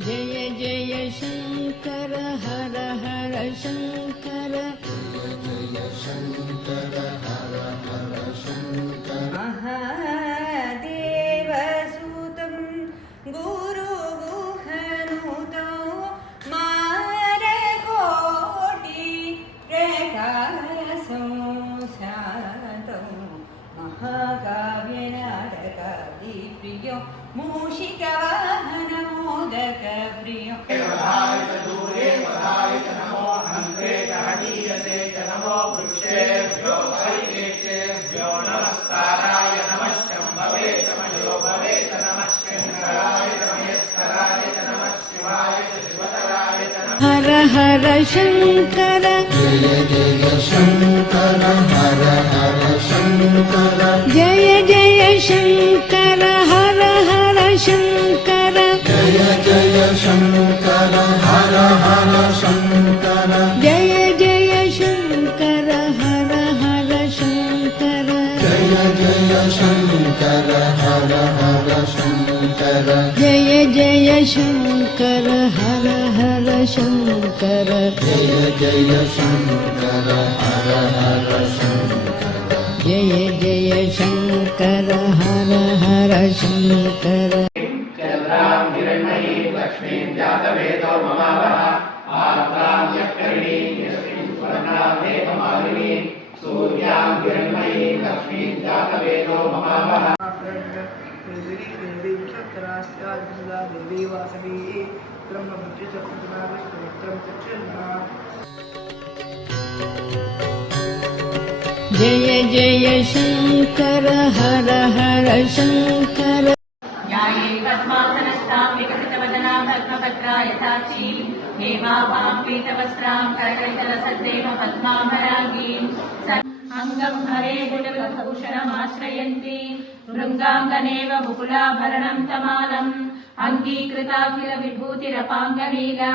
जय जय शंकर हर हर शंकर जय शंकर हर हर शंकर महादेवसुतं गुरुगुहनुतं मारकोटि प्रकाशं महाकाव्यनाटकादिप्रियो मूषिकवाहनमोदकप्रियो दूरे पदाय नमो हन्त्रे हनीयसे नमो वृक्षेभ्यो हरिकेशेभ्यो नमस्काराय नमः शम्भवे नमो भवे नमः शंकराय नमस्काराय नमः शिवाय शिवतराय नमः हर हर शंकर जय जय शंकर हर हर शंकर जय जय शंकर हर हर शंकर जय जय शंकर हर हर शंकर जय जय शंकर हर हर शंकर जय जय शंकर हर हर शंकर जय जय शंकर हर हर शंकर जय जय शंकर हर हर शंकर जय जय शंकर हर हर शंकर चन्द्रां हिरण्मयीं लक्ष्मीं जातवेदो ममावः आर्द्रां यत्कर्णीं यस्मिन् सुवर्णां देवमालिनीं सूर्यां हिरण्मयीं लक्ष्मीं जातवेदो ममावः देवी सप्तरास्यादिसदा देवी वासवी ब्रह्मपुत्री सप्तमा विष्णुत्रं चक्षुर्मा जय जय शंकर हर हर शंकर न्याये पद्मासनस्तां विकसितवदनां पद्मपत्रा यथाक्षीं हेमाभां पीतवस्त्रां करकलितलसद्देव पद्माभराङ्गीं अङ्गं हरे गुणविभूषणमाश्रयन्ती भृङ्गाङ्गनेव मुकुलाभरणं तमालम् अङ्गीकृताखिल विभूतिरपाङ्गलीला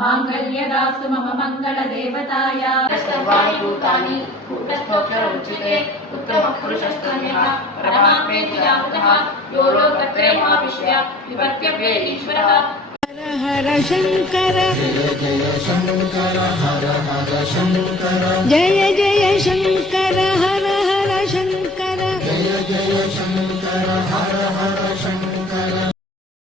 माङ्गल्यदास्तु मम मङ्गलदेवताया सर्वाणि भूतानि भूतस्थोऽक्षरमुच्यते उत्तमपुरुषस्तन्यः परमात्मेति यावतः यो लोकत्रयमाविश्य विभक्त्यव्ये ईश्वरः हर हर शंकर जय जय शंकर हर हर शंकर जय